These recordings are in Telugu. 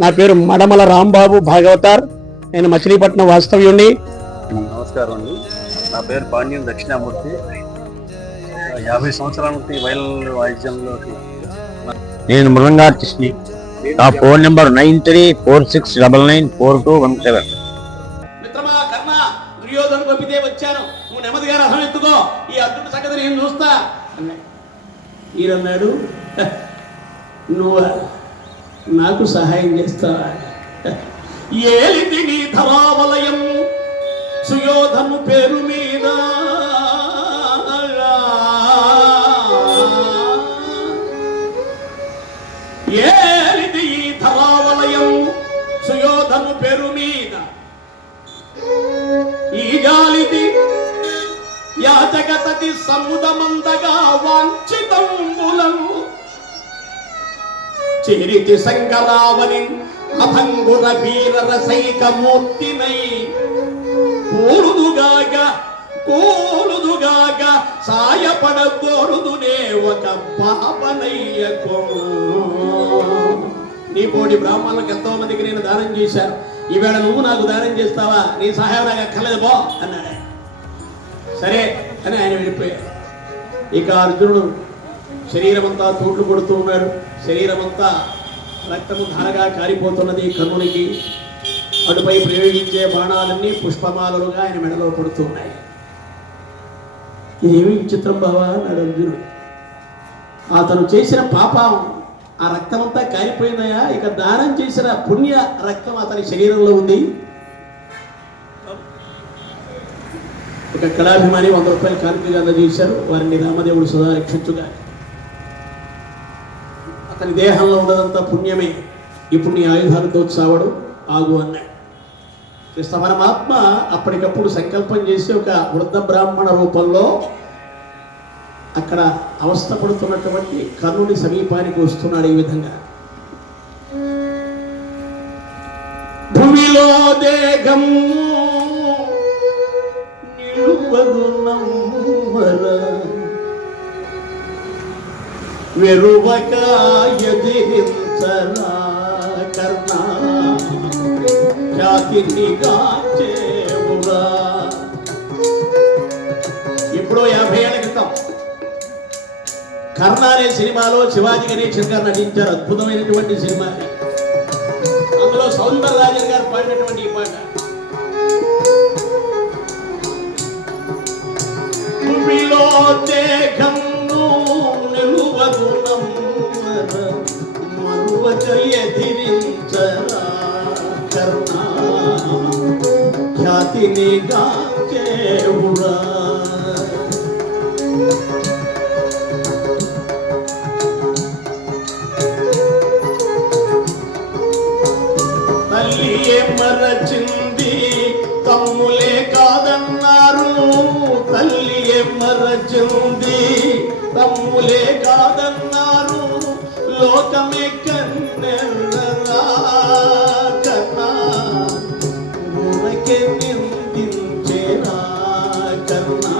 నా పేరు మడమల రాంబాబు భాగవతార్. నేను మచిలీపట్నం వాస్తవ్యుణ్ణి. నమస్కారం అండి. నా పేరు పాండ్యం దక్షిణామూర్తి. 50 సంవత్సరాల నుండి వైలన్ వాయిద్యంలోకి. నేను మృదంగా ఆర్టిస్ట్ని. నా ఫోన్ నెంబర్ 9346994217. మిత్రమా కర్ణ, దుర్యోధను పంపితే వచ్చాను, నువ్వు నెమ్మదిగా రథం ఎత్తుకో, ఈ అర్జునుడి సంగతి నేను చూస్తా అన్నాడు. ఈయనన్నాడు, నువ్వు నాకు సహాయం చేస్తావా? ఏలిది నీ ధరావలయం సుయోధను పేరు మీద, ఏలిది ఈ ధరావలయం సుయోధను పేరు మీద, ఈ జాలిది యాచగతది సముదమందగా వాంఛితంబులను చేరితి శంకరావని అభంగుర వీర రసైక మూర్తినై కూలుదుగాక సాయపడగోరుదునే ఒక పాపనయ్యకో. నీ కోడి బ్రాహ్మణులకు ఎంతో మందికి నేను దానం చేశాను, ఈవేళ నువ్వు నాకు దానం చేస్తావా? నీ సహాయం నాకు అక్కర్లేదు బో అన్నాడు. సరే అని ఆయన వెళ్ళిపోయాడు. ఇక అర్జునుడు శరీరమంతా తూట్లు కొడుతూ ఉన్నాడు. శరీరమంతా రక్తము ధారగా కారిపోతున్నది. కర్ణునికి అటుపై ప్రయోగించే బాణాలన్నీ పుష్పమాలలుగా ఆయన మెడలో పడుతున్నాయి. ఇదేమి విచిత్రం బావా అన్నాడు అర్జునుడు. అతను చేసిన పాపం ఆ రక్తమంతా కారిపోయిందయా, ఇక దానం చేసిన పుణ్య రక్తం అతని శరీరంలో ఉంది. ఒక కళాభిమాని 100 రూపాయలు కానుకగా అందజేశారు. వారిని రామదేవుడు సదా రక్షించుగా. అతని దేహంలో ఉన్నదంతా పుణ్యమే, ఇప్పుడు నీ ఆయుధాలతో చావడు, ఆగు అన్నాడు. కృష్ణ పరమాత్మ అప్పటికప్పుడు సంకల్పం చేసి ఒక వృద్ధ బ్రాహ్మణ రూపంలో అక్కడ అవస్థపడుతున్నటువంటి కర్ణుడి సమీపానికి వస్తున్నాడు. ఈ విధంగా భూమిలో దేహం నిలువదు నమ్మర వెరువక ఎదిరించరా కర్ణ జాతిని కాచేవురా. ఎప్పుడో 50 ఏళ్ల క్రితం కర్ణ అనే సినిమాలో శివాజీ గణేశన్ గారు నటించారు. అద్భుతమైనటువంటి సినిమా. అందులో సౌందరరాజన్ గారు పాడినటువంటి ఈ పాట. భూమిలో దేహం నిలువదు నమ్మర మరువక ఎదిరించరా కర్ణ ఖ్యాతిని గాచేవురా. తల్లియే మరచింది తమ్ములే కాదన్నారు, తల్లియే మరచింది తమ్ములే కాదన్నారు, లోకమే కన్నెర్రరా కన్నా ఊరకే నిందించేరా కన్నా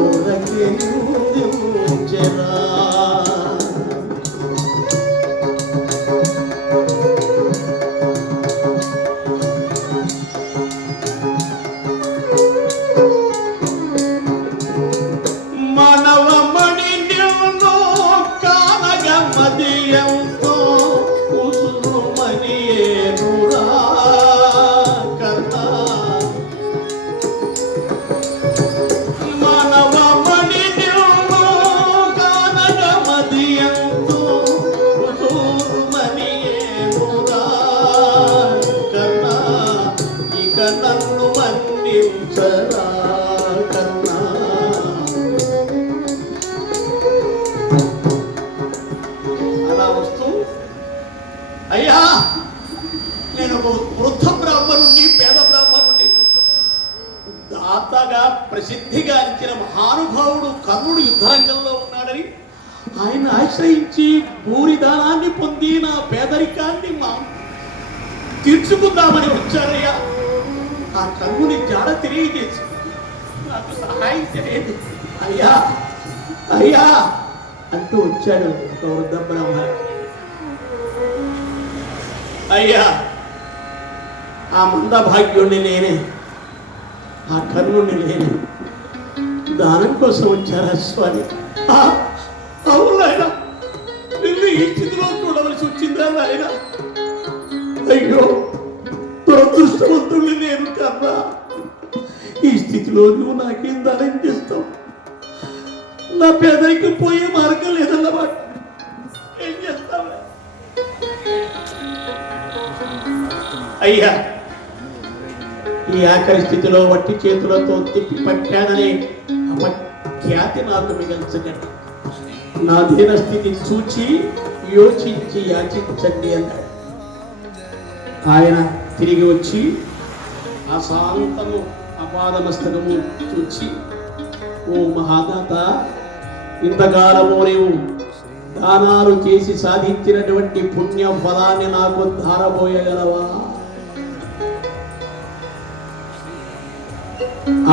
ఊరకే నిందించేరా. అలా వస్తూ, అయ్యా నేను ఒక వృద్ధ బ్రాహ్మణుడిని, పేద బ్రాహ్మణుడిని, దాతగా ప్రసిద్ధిగాంచిన మహానుభావుడు కర్ణుడు యుద్ధరంగంలో ఉన్నాడని ఆయన ఆశ్రయించి భూరిదానాన్ని పొంది నా పేదరికాన్ని తీర్చుకుందామని వచ్చారయ్యా. ఆ కర్ణుని జాడ తెలియజేసి నాకు సహాయం తెలియదు అయ్యా అయ్యా అంటూ వచ్చాడు ఒక వృద్ధ బ్రాహ్మణ. అయ్యా, ఆ మందభాగ్యుణ్ణి నేనే, ఆ కర్ణుణ్ణి నేనే. దానం కోసం వచ్చారా స్వామి? అవును నాయన, నిన్ను ఈ స్థితిలో చూడవలసి వచ్చిందా నాయన? అయ్యో, దురదృష్టవంతుణ్ణి నేను కర్రా. ఈ స్థితిలో నువ్వు నాకేం దానం చేస్తావు? నా పేదరికి పోయే మార్గం లేదన్నమాట. ఏం చేస్తావు? అయ్యా, ఈ ఆఖరి స్థితిలో వట్టి చేతులతో తిప్పి పట్టానని అపఖ్యాతి నాకు మిగల్చకండి. నా దీన స్థితి చూచి యోచించి యాచించండి అన్నాడు. ఆయన తిరిగి వచ్చి ఆ శాంతము అపాదమస్తకము చూచి, ఓ మహాదాత, ఇంతకాలము నీవు దానాలు చేసి సాధించినటువంటి పుణ్య ఫలాన్ని నాకు ధారబోయగలవా?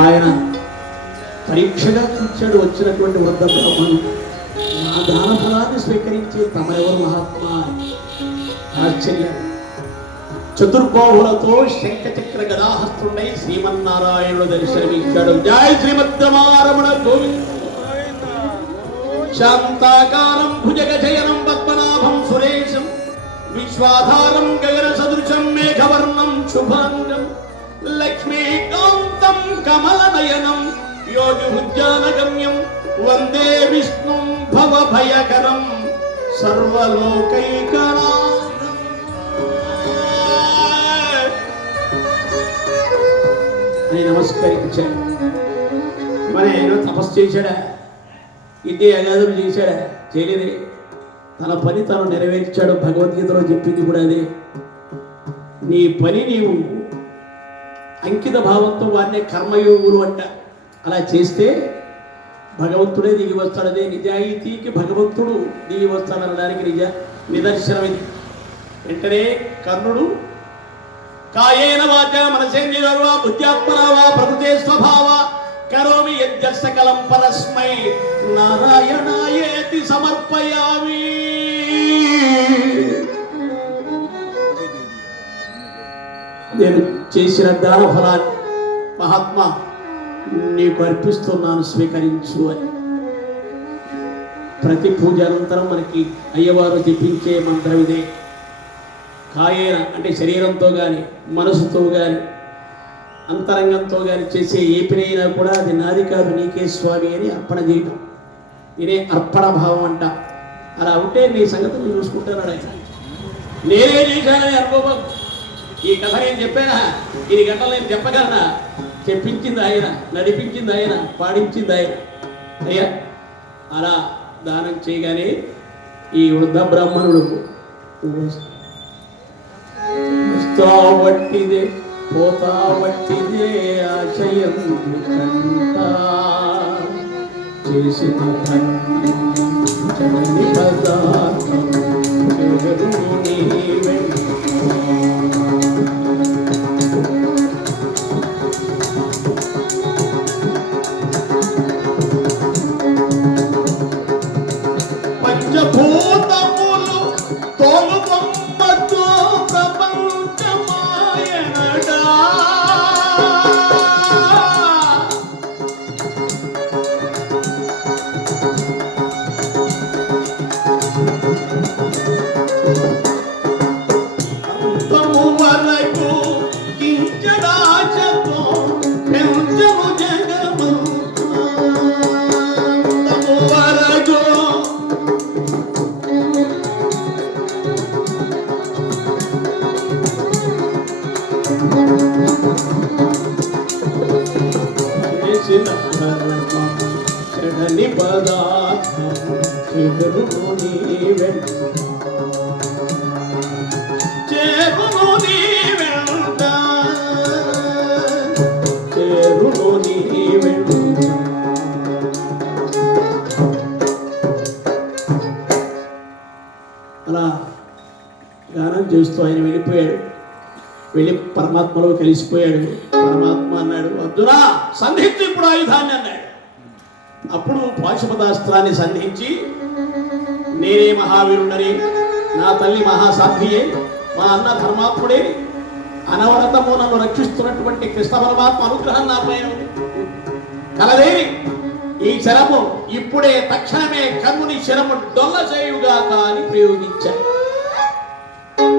ఆయన పరీక్షగా చూచాడు వచ్చినటువంటి వృద్ధ బ్రాహ్మణుడు. నా దాన ఫలాన్ని స్వీకరించి తమరెవరు మహాత్మా? ఆశ్చర్యం. చతుర్బాహులతో శంఖచక్ర గదాహస్తుడై శ్రీమన్నారాయణుడు దర్శనమిచ్చాడు. జయ శ్రీమద్రమారమణ గోవింద. శాంతాకారం భుజగశయనం పద్మనాభం సురేశం విశ్వాధారం గగన సదృశం మేఘవర్ణం శుభాంగం లక్ష్మీకాంతం కమలనయనం యోగిహుజ్జానగమ్యం వందే విష్ణుం భవభయకరం సర్వలోకైకనాథం. అని నమస్కరించాడు. మరి ఆయన తపస్సు చేశాడా? ఇదే అగాధులు చేశాడా? చేయలేదే. తన పని తను నెరవేర్చాడు. భగవద్గీతలో చెప్పింది కూడా అదే. నీ పని నీవు అంకిత భావంతో వారినే కర్మయోగులు అంట. అలా చేస్తే భగవంతుడే దిగి వస్తాడు. అదే నిజాయితీకి భగవంతుడు దిగి వస్తాడనడానికి నిదర్శనం ఇది. వెంటనే కర్ణుడు కాయేన వాచ మనసేంద్రియర్వా బుద్ధ్యాత్మనా వా ప్రకృతే స్వభావ కరోమి యజ్ఞ సకలం పరస్మై నారాయణాయేతి సమర్పయామి. నేను చేసిన దాన ఫలాన్ని మహాత్మా నీకు అర్పిస్తున్నాను, స్వీకరించు అని. ప్రతి పూజ అనంతరం మనకి అయ్యవారు జపించే మంత్రం ఇదే. కాయేన అంటే శరీరంతో కానీ మనసుతో కానీ అంతరంగంతో కానీ చేసే ఏ పనైనా కూడా అది నాది కాదు నీకే స్వామి అని అర్పణ చేయటం. ఇదే అర్పణ భావం అంట. అలా ఉంటే నీ సంగతి నువ్వు చూసుకుంటున్నాడు ఆయన. నేనే చేశానని అనుకోవా. ఈ కథ నేను చెప్పానా? ఈ గంటలు నేను చెప్పగలనా? చెప్పించింది ఆయన, నడిపించింది ఆయన, పాడించింది ఆయన. అయ్యా, అలా దానం చేయగానే ఈ వృద్ధ బ్రాహ్మణుడు వస్తా వట్టిదే పోతా వట్టిదే ఆశయం చేసిన పంచభూతములు తోలు బొమ్మతో ప్రపంచమాయనడా. అంతము వరకు కించడాచతో పెంచము జగము. అంతము వరకు చెడని పదార్థం చెరును నీ వెంట చెరును నీ వెంట చెరును నీ వెంట. అలా గానం చేస్తూ ఆయన వెళ్ళిపోయాడు. వెళ్ళి పరమాత్మలో కలిసిపోయాడు. పరమాత్మ అన్నాడు, అర్జునా సంధించు ఇప్పుడు ఆయుధాన్ని అన్నాడు. అప్పుడు పాశుపతాస్త్రాన్ని సంధించి నేనే మహావీరుడని, నా తల్లి మహాసాధ్వియే, మా అన్న ధర్మాత్ముడే, అనవరతము నన్ను రక్షిస్తున్నటువంటి కృష్ణ పరమాత్మ అనుగ్రహం నా పైన ఉంది. కలదేవి ఈ శరము ఇప్పుడే తక్షణమే కన్నుని శరము డొల్ల చేయుగాక అని ప్రయోగించారు.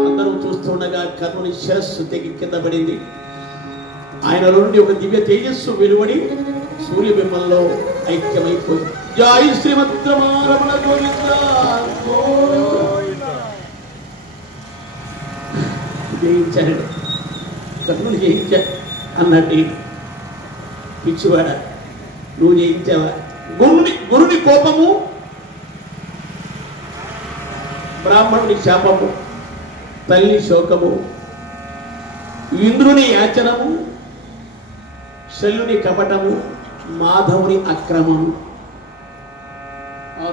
అందరూ చూస్తుండగా కన్నుని శిరస్సు తెగి కింద పడింది. ఆయన నుండి ఒక దివ్య తేజస్సు వెలువడి సూర్యబింబంలో ఐక్యమైపోయింది. జై శ్రీమద్రమారమణ గోవింద. జయించాడు, కర్ణుని జయించా అన్నట్టు. పిచ్చివాడ, నువ్వు జయించావా? గురుని కోపము, బ్రాహ్మణుని శాపము, తల్లి శోకము, ఇంద్రుని యాచనము, శల్యుని కపటము, మాధవుని అక్రమము.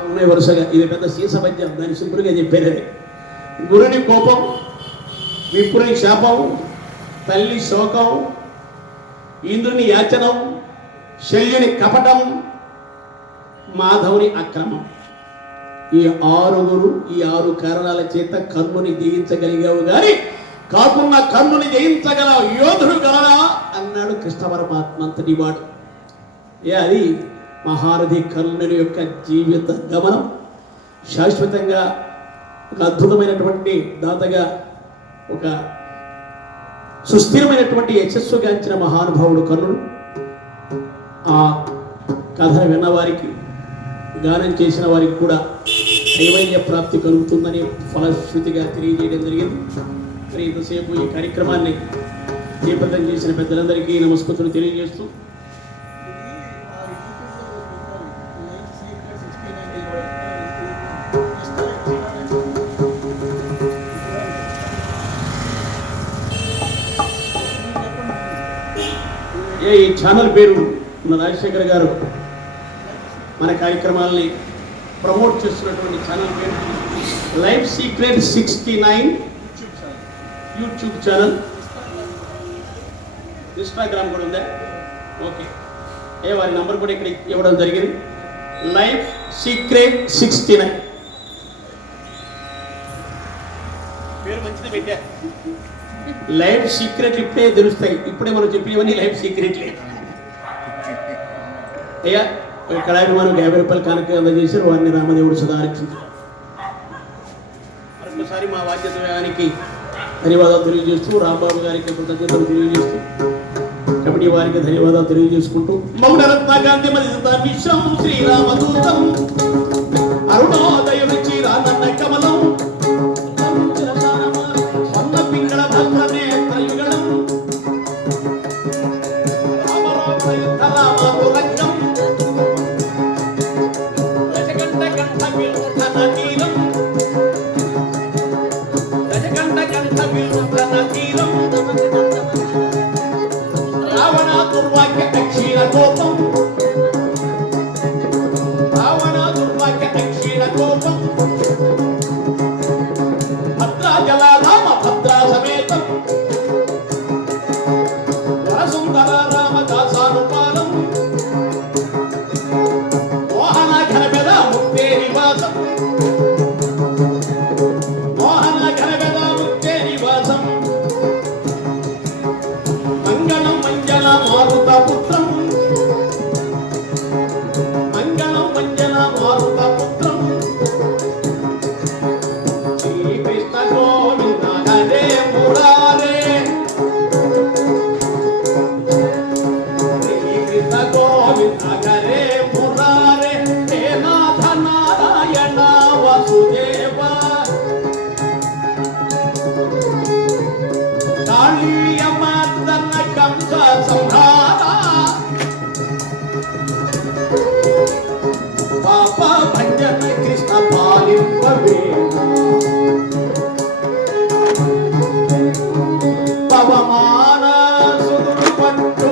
ఉన్నాయి వరుసగా. ఇది పెద్ద సీసపద్యం, దాన్ని సింపుల్గా చెప్పేది. గురుని కోపం, విప్రుని శాపం, తల్లి శోకం, ఇంద్రుని యాచనం, శల్యుని కపటం, మాధవుని అక్రమం. ఈ ఆరుగురు, ఈ 6 కారణాల చేత కర్ణుని జయించగలిగావు గాని కాకున్న కర్ణుని జయించగల యోధుడు గలరా అన్నాడు కృష్ణ పరమాత్మ అంతటి వాడు. అది మహారథి కర్ణుని యొక్క జీవిత గమనం. శాశ్వతంగా ఒక అద్భుతమైనటువంటి దాతగా, ఒక సుస్థిరమైనటువంటి యశస్సుగాంచిన మహానుభావుడు కర్ణుడు. ఆ కథను విన్నవారికి, గానం చేసిన వారికి కూడా దైవయ్య ప్రాప్తి కలుగుతుందని ఫలశ్రుతిగా తెలియజేయడం జరిగింది. మరి ఇంతసేపు ఈ కార్యక్రమాన్ని జయప్రదం చేసిన పెద్దలందరికీ నమస్కృతులు తెలియజేస్తూ, ఈ ఛానల్ పేరు మన రాజశేఖర్ గారు మన కార్యక్రమాలని ప్రమోట్ చేస్తున్నటువంటి ఛానల్ పేరు life secret 69 YouTube channel. Instagram కూడా ఉందా? ఓకే. వారి నంబర్ కూడా ఇక్కడ ఇవ్వడం జరిగింది. లైఫ్ సీక్రెట్ 69 పేరు మంచిది పెట్టా. లైఫ్ సీక్రెట్ ఇప్పుడే తెలుస్తాయి. ఇప్పుడే మనం చెప్పినవన్నీ లైఫ్ సీక్రెట్లే. అయ్యా కళాభిమానం 50 రూపాయలు కానుక అందజేశారు. వారిని రామదేవుడు సదా రక్షించారు. మరొకసారి మా వాద్యత్వానికి ధన్యవాదాలు తెలియజేస్తూ, రాంబాబు గారికి కృతజ్ఞతలు తెలియజేస్తూ, కమిటీ వారికి ధన్యవాదాలు తెలియజేసుకుంటూ, మౌనరత్న గాంధీ విశ్వం శ్రీరామదూతం అరుణోదయ రుచి రానన్న కమలం రావణ దుర్వాక్య అక్షీణ కోపం, రావణ దుర్వాక్య అక్షీణ కోపం, భద్రాజలాధామ భద్రా సమేతం వరసుందర రామదాసానుపాలం మోహన ఘనపెద ముక్తే నివాసం, మోహన ఘనపెద ముక్తే నివాసం, మంగళం మంజన మారుత పుత్రం, మంగళం మంజన మారుత పుత్రం, శ్రీకృష్ణ గోవింద హరే మురారే, శ్రీకృష్ణ గోవింద హరే మురారే, హే నాథ నారాయణ వసుదేవ, కాళీయమర్దన కంస సంహార, పాప భంజన కృష్ణ పాలింపవే, పవమాన సుదురు పట్టు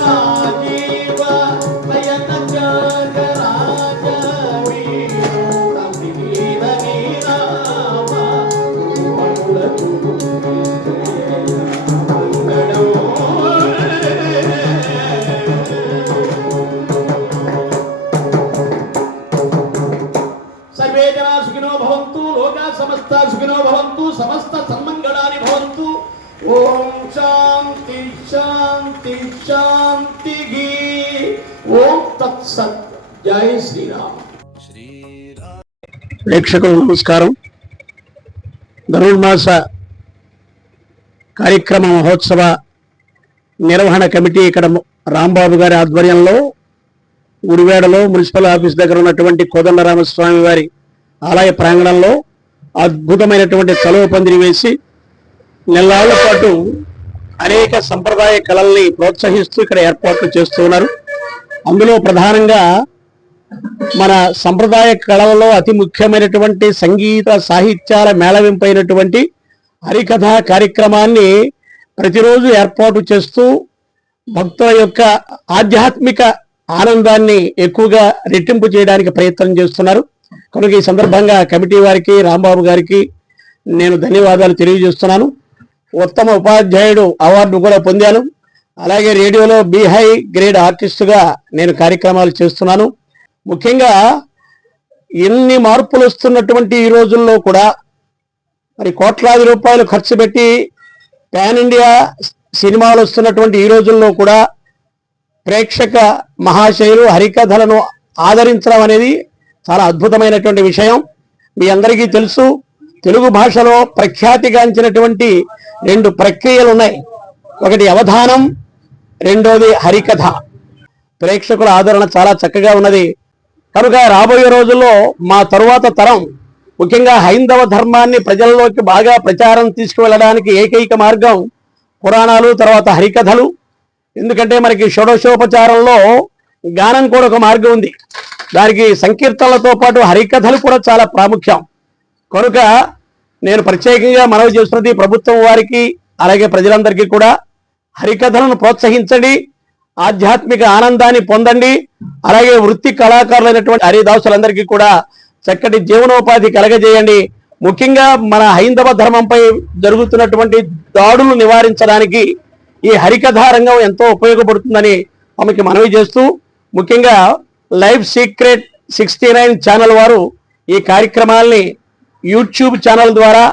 రాజీవ నయన జగరాజ వీర వీర వీరామ భవంతు, లోకా సమస్త సుఖినో భవంతు, సమస్త సన్మంగళాని భవంతు. ఓం శాంతి శాంతి శాంతి. ఓం తత్సత్. జై శ్రీరామ్. ప్రేక్షకులకు నమస్కారం. ధనుర్మాస కార్యక్రమ మహోత్సవ నిర్వహణ కమిటీ ఇక్కడ రాంబాబు గారి ఆధ్వర్యంలో గుడివేడలో మున్సిపల్ ఆఫీస్ దగ్గర ఉన్నటువంటి కోదండరామస్వామి వారి ఆలయ ప్రాంగణంలో అద్భుతమైనటువంటి చలువ పందిరి వేసి నెలల పాటు అనేక సంప్రదాయ కళల్ని ప్రోత్సహిస్తూ ఇక్కడ ఏర్పాట్లు చేస్తూ ఉన్నారు. అందులో ప్రధానంగా మన సంప్రదాయ కళలలో అతి ముఖ్యమైనటువంటి సంగీత సాహిత్యాల మేళవింపైనటువంటి హరికథ కార్యక్రమాన్ని ప్రతిరోజు ఏర్పాటు చేస్తూ భక్తుల యొక్క ఆధ్యాత్మిక ఆనందాన్ని ఎక్కువగా రెట్టింపు చేయడానికి ప్రయత్నం చేస్తున్నారు. కనుక ఈ సందర్భంగా కమిటీ వారికి, రాంబాబు గారికి నేను ధన్యవాదాలు తెలియజేస్తున్నాను. ఉత్తమ ఉపాధ్యాయుడు అవార్డు కూడా పొందాను. అలాగే రేడియోలో బి హై గ్రేడ్ ఆర్టిస్టుగా నేను కార్యక్రమాలు చేస్తున్నాను. ముఖ్యంగా ఎన్ని మార్పులు వస్తున్నటువంటి ఈ రోజుల్లో కూడా మరి కోట్లాది రూపాయలు ఖర్చు పెట్టి పాన్ ఇండియా సినిమాలు వస్తున్నటువంటి ఈ రోజుల్లో కూడా ప్రేక్షక మహాశయులు హరికథలను ఆదరించడం అనేది చాలా అద్భుతమైనటువంటి విషయం. మీ అందరికీ తెలుసు, తెలుగు భాషలో ప్రఖ్యాతిగాంచినటువంటి 2 ప్రక్రియలు ఉన్నాయి. ఒకటి అవధానం, రెండోది హరికథ. ప్రేక్షకుల ఆదరణ చాలా చక్కగా ఉన్నది. కనుక రాబోయే రోజుల్లో మా తరువాత తరం ముఖ్యంగా హైందవ ధర్మాన్ని ప్రజల్లోకి బాగా ప్రచారం తీసుకువెళ్ళడానికి ఏకైక మార్గం పురాణాలు, తర్వాత హరికథలు. ఎందుకంటే మనకి షోడశోపచారంలో గానం కూడా ఒక మార్గం ఉంది. దానికి సంకీర్తనలతో పాటు హరికథలు కూడా చాలా ప్రాముఖ్యం. కనుక నేను ప్రత్యేకంగా మనవి చేస్తున్నది ప్రభుత్వం వారికి, అలాగే ప్రజలందరికీ కూడా హరికథలను ప్రోత్సహించండి, ఆధ్యాత్మిక ఆనందాన్ని పొందండి. అలాగే వృత్తి కళాకారులైనటువంటి హరిదాసులందరికీ కూడా చక్కటి జీవనోపాధి కలగజేయండి. ముఖ్యంగా మన హైందవ ధర్మంపై జరుగుతున్నటువంటి దాడులు నివారించడానికి ఈ హరికథా రంగం ఎంతో ఉపయోగపడుతుందని ఆమెకి మనవి చేస్తూ, ముఖ్యంగా లైవ్ సీక్రెట్ 69 ఛానల్ వారు ఈ కార్యక్రమాల్ని యూట్యూబ్ ఛానల్ ద్వారా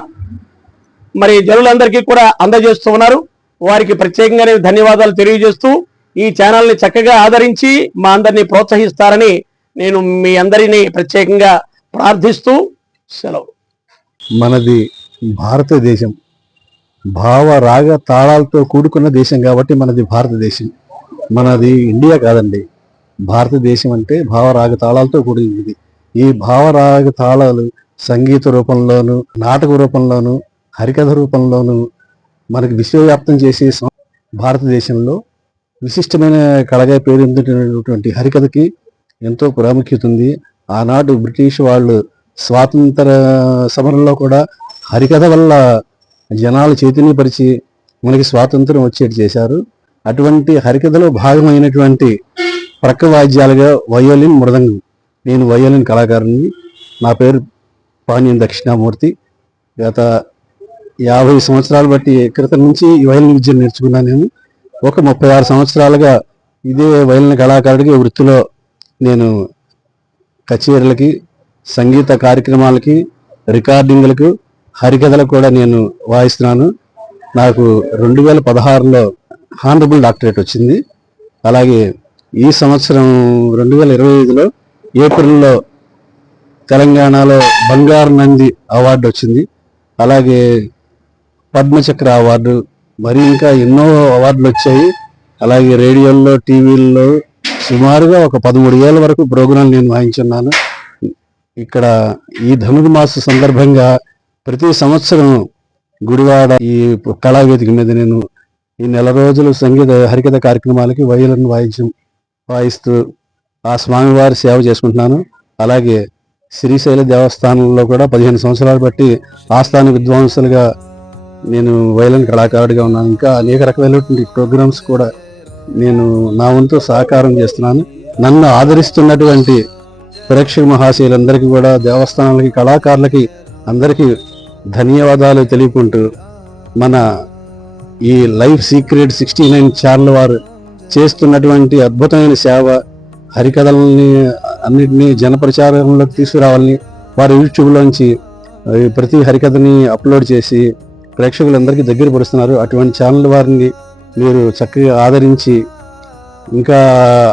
మరి జనులందరికీ కూడా అందజేస్తూ ఉన్నారు. వారికి ప్రత్యేకంగా నేను ధన్యవాదాలు తెలియజేస్తూ ఈ ఛానల్ని చక్కగా ఆదరించి మా అందరినీ ప్రోత్సహిస్తారని నేను మీ అందరినీ ప్రత్యేకంగా ప్రార్థిస్తూ సెలవు. మనది భారతదేశం, భావ రాగ తాళాలతో కూడుకున్న దేశం కాబట్టి మనది భారతదేశం. మనది ఇండియా కాదండి. భారతదేశం అంటే భావరాగ తాళాలతో కూడింది. ఈ భావరాగ తాళాలు సంగీత రూపంలోను, నాటక రూపంలోను, హరికథ రూపంలోను మనకి విశ్వవ్యాప్తం చేసే భారతదేశంలో విశిష్టమైన కళగా పేరొందినటువంటి హరికథకి ఎంతో ప్రాముఖ్యత ఉంది. ఆనాడు బ్రిటిష్ వాళ్ళు స్వాతంత్ర సమరంలో కూడా హరికథ వల్ల జనాలు చైతన్యపరిచి మనకి స్వాతంత్రం వచ్చేట్టు చేశారు. అటువంటి హరికథలో భాగమైనటువంటి ప్రక్క వాయిద్యాలుగా వయోలిన్, మృదంగం. నేను వయోలిన్ కళాకారుని. నా పేరు పాణ్యం దక్షిణామూర్తి. గత 50 సంవత్సరాలు బట్టి క్రితం నుంచి ఈ వయోలిన్ విద్యను నేర్చుకున్నాను. నేను ఒక 36 సంవత్సరాలుగా ఇదే వయోలిన్ కళాకారుడిగా వృత్తిలో నేను కచేరీలకి, సంగీత కార్యక్రమాలకి, రికార్డింగ్లకు, హరికథలకు కూడా నేను వాయిస్తున్నాను. నాకు 2016లో హానరబుల్ డాక్టరేట్ వచ్చింది. అలాగే ఈ సంవత్సరం 2025లో ఏప్రిల్లో తెలంగాణలో బంగారు నంది అవార్డు వచ్చింది. అలాగే పద్మచక్ర అవార్డు, మరి ఇంకా ఎన్నో అవార్డులు వచ్చాయి. అలాగే రేడియోల్లో, టీవీల్లో సుమారుగా ఒక 13 ఏళ్ళ వరకు ప్రోగ్రాం నేను వాయించున్నాను. ఇక్కడ ఈ ధనుర్మాస సందర్భంగా ప్రతి సంవత్సరం గుడివాడ ఈ కళావేదిక మీద నేను ఈ నెల రోజులు సంగీత హరికథ కార్యక్రమాలకి వయోలిన్ వాయిస్తూ ఆ స్వామివారి సేవ చేసుకుంటున్నాను. అలాగే శ్రీశైల దేవస్థానంలో కూడా 15 సంవత్సరాలు బట్టి ఆస్థాన విద్వాంసులుగా నేను వయోలిన్ కళాకారుడిగా ఉన్నాను. ఇంకా అనేక రకాలైనటువంటి ప్రోగ్రామ్స్ కూడా నేను నా వంతు సహకారం చేస్తున్నాను. నన్ను ఆదరిస్తున్నటువంటి ప్రేక్షక మహాశయులందరికీ కూడా, దేవస్థానాలకి, కళాకారులకి అందరికీ ధన్యవాదాలు తెలియకుంటూ, మన ఈ లైవ్ సీక్రెట్ 69 ఛానల్ వారు చేస్తున్నటువంటి అద్భుతమైన సేవ, హరికథల్ని అన్నిటినీ జనప్రచారంలోకి తీసుకురావాలని వారి యూట్యూబ్లోంచి ప్రతి హరికథని అప్లోడ్ చేసి ప్రేక్షకులందరికీ దగ్గర పరుస్తున్నారు. అటువంటి ఛానల్ వారిని మీరు చక్కగా ఆదరించి ఇంకా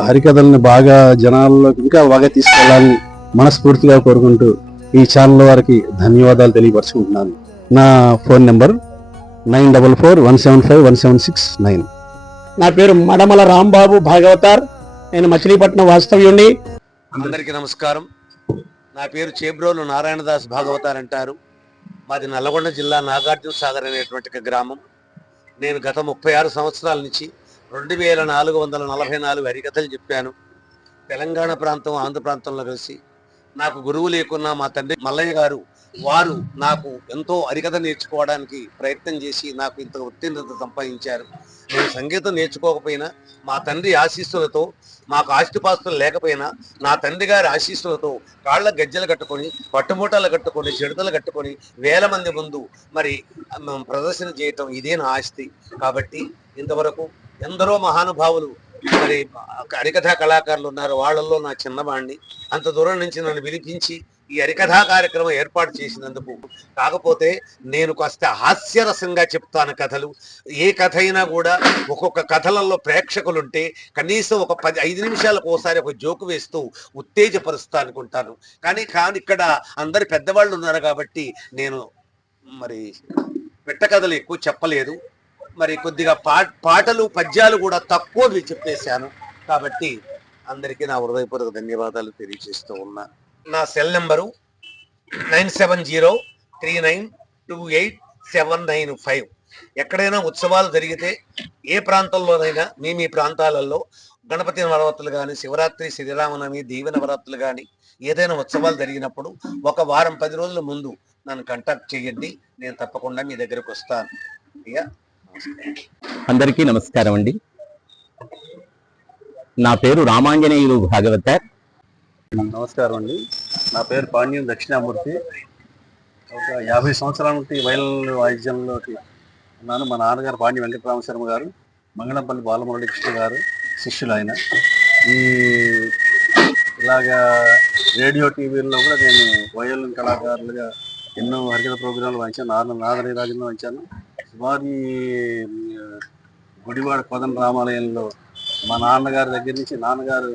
హరికథల్ని బాగా జనాల్లోకి ఇంకా బాగా తీసుకెళ్లాలని మనస్ఫూర్తిగా కోరుకుంటూ ఈ ఛానల్ వారికి ధన్యవాదాలు తెలియపరుచుకుంటున్నాను. నా ఫోన్ నెంబర్ 9441751769. నా పేరు మడమల రాంబాబు భాగవతార్. నేను మచిలీపట్నం వాస్తవ్యుణ్ణి. అందరికీ నమస్కారం. నా పేరు చేబ్రోలు నారాయణదాస్ భాగవతార్ అంటారు. మాది నల్లగొండ జిల్లా నాగార్జున సాగర్ అనేటువంటి ఒక గ్రామం. నేను గత 36 సంవత్సరాల నుంచి 2444 హరికథలు చెప్పాను. తెలంగాణ ప్రాంతం, ఆంధ్ర ప్రాంతంలో కలిసి నాకు గురువు లేకున్నా మా తండ్రి మల్లయ్య గారు వారు నాకు ఎంతో హరికథ నేర్చుకోవడానికి ప్రయత్నం చేసి నాకు ఇంత ఉత్తీర్ణత సంపాదించారు. నేను సంగీతం నేర్చుకోకపోయినా మా తండ్రి ఆశీస్సులతో, మాకు ఆస్తిపాస్తులు లేకపోయినా నా తండ్రి గారి ఆశీస్సులతో కాళ్ళ గజ్జలు కట్టుకొని, పట్టుమూటలు కట్టుకొని, చెడుతలు కట్టుకొని వేల మంది ముందు మరి ప్రదర్శన చేయటం ఇదే నా ఆస్తి. కాబట్టి ఇంతవరకు ఎందరో మహానుభావులు మరి హరికథా కళాకారులు ఉన్నారు. వాళ్ళల్లో నా చిన్నవాణ్ణి. అంత దూరం నుంచి నన్ను పిలిపించి ఈ హరికథా కార్యక్రమం ఏర్పాటు చేసినందుకు. కాకపోతే నేను కాస్త హాస్యరసంగా చెప్తాను కథలు. ఏ కథ అయినా కూడా ఒక్కొక్క కథలలో ప్రేక్షకులుంటే కనీసం ఒక 5 నిమిషాలకు ఒకసారి ఒక జోకు వేస్తూ ఉత్తేజపరుస్తా అనుకుంటాను. కానీ ఇక్కడ అందరు పెద్దవాళ్ళు ఉన్నారు కాబట్టి నేను మరి పెట్ట కథలు ఎక్కువ చెప్పలేదు. మరి కొద్దిగా పాటలు పద్యాలు కూడా తక్కువ చెప్పేశాను. కాబట్టి అందరికీ నా హృదయపూర్వక ధన్యవాదాలు తెలియజేస్తూ ఉన్నా. నా సెల్ నెంబరు 9703928795. ఎక్కడైనా ఉత్సవాలు జరిగితే ఏ ప్రాంతంలోనైనా మీ ప్రాంతాలలో గణపతి నవరాత్రులు కానీ, శివరాత్రి, శ్రీరామనవమి, దేవి నవరాత్రులు కానీ ఏదైనా ఉత్సవాలు జరిగినప్పుడు ఒక వారం 10 రోజుల ముందు నన్ను కాంటాక్ట్ చేయండి. నేను తప్పకుండా మీ దగ్గరకు వస్తాను. అందరికీ నమస్కారం అండి. నా పేరు రామాంజనేయులు భాగవతార్. నమస్కారం అండి. నా పేరు పాండ్యం దక్షిణామూర్తి. ఒక 50 సంవత్సరాల నుండి వైలన్ వాయిద్యంలోకి ఉన్నాను. మా నాన్నగారు పాండ్య వెంకటరామశర్మ గారు, మంగళంపల్లి బాలమురళి కృష్ణ గారు శిష్యులు ఆయన. ఇలాగా రేడియో టీవీల్లో కూడా నేను వయోలిన్ కళాకారులుగా ఎన్నో హరికథ ప్రోగ్రాంలు వాయించాను. నాదనీరాజంలో వాయించాను. సుమారు గుడివాడ కోదండ రామాలయంలో మా నాన్నగారి దగ్గర నుంచి నాన్నగారు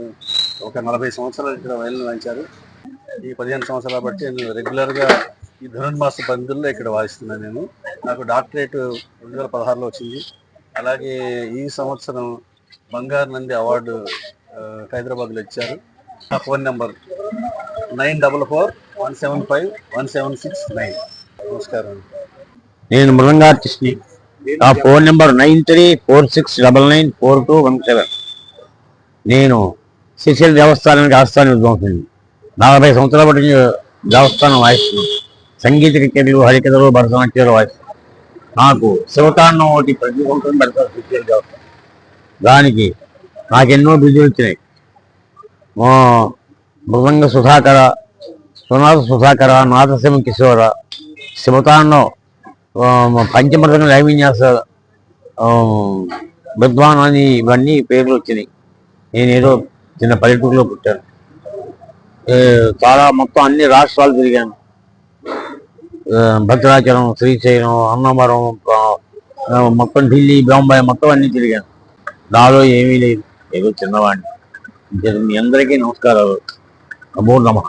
ఒక 40 సంవత్సరాలు ఇక్కడ వయలిన్ వాయించారు. ఈ 15 సంవత్సరాలు బట్టి నేను రెగ్యులర్గా ఈ ధనుర్మాస పందుల్లో ఇక్కడ వాయిస్తున్నాను. నేను నాకు డాక్టరేట్ 2016లో వచ్చింది. అలాగే ఈ సంవత్సరం బంగారు నంది అవార్డు హైదరాబాద్లో ఇచ్చారు. నా ఫోన్ నెంబర్ 9441751769. నమస్కారం. నేను మృదంగా ఆర్టిస్ట్ని. నా ఫోన్ నెంబర్ 9346994217. నేను శ్రీశైల దేవస్థానానికి ఆస్థాన విద్వాంసుని. 40 సంవత్సరాల బట్టి దేవస్థానం వాయిస్తున్నాను. సంగీత కచేరీలు, హరికథలు, భరతనాట్యాలు వాయిస్తున్నాను. నాకు శివతాండం ఒకటి ప్రతి సంవత్సరం పెడతారు శ్రీశైల దేవస్థానం. దానికి నాకెన్నో బిజులు వచ్చినాయి. మృదంగ సుధాకర, సునాథ సుధాకర, నాదశివ కిశోర, శివతాండం, పంచమృతంగ లైవిన్యాస విద్వాన్ అని ఇవన్నీ పేర్లు వచ్చినాయి. నేనేదో చిన్న పల్లెటూరులో పుట్టాను. చాలా మొత్తం అన్ని రాష్ట్రాలు తిరిగాను. భద్రాచలం, శ్రీశైలం, అన్నవరం, మొత్తం ఢిల్లీ, బాంబాయి మొత్తం అన్ని తిరిగాను. నాలో ఏమీ లేదు, ఏదో చిన్నవాడిని. మీ అందరికీ నమస్కారాలు. నమో నమః.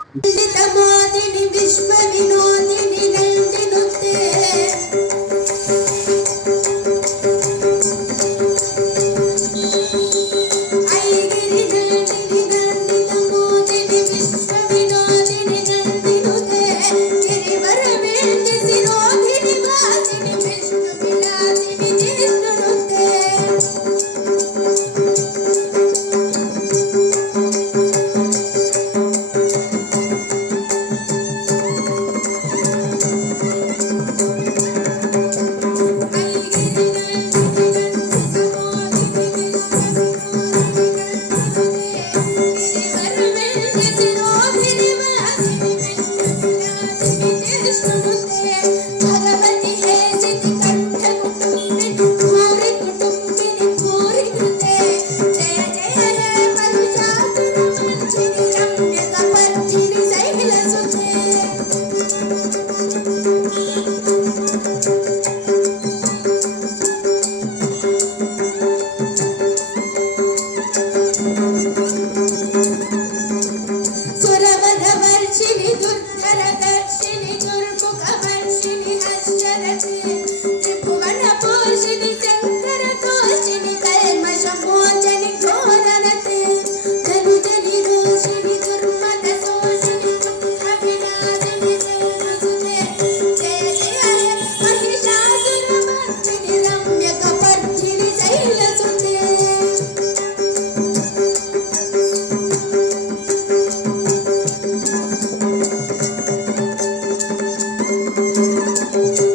Thank you.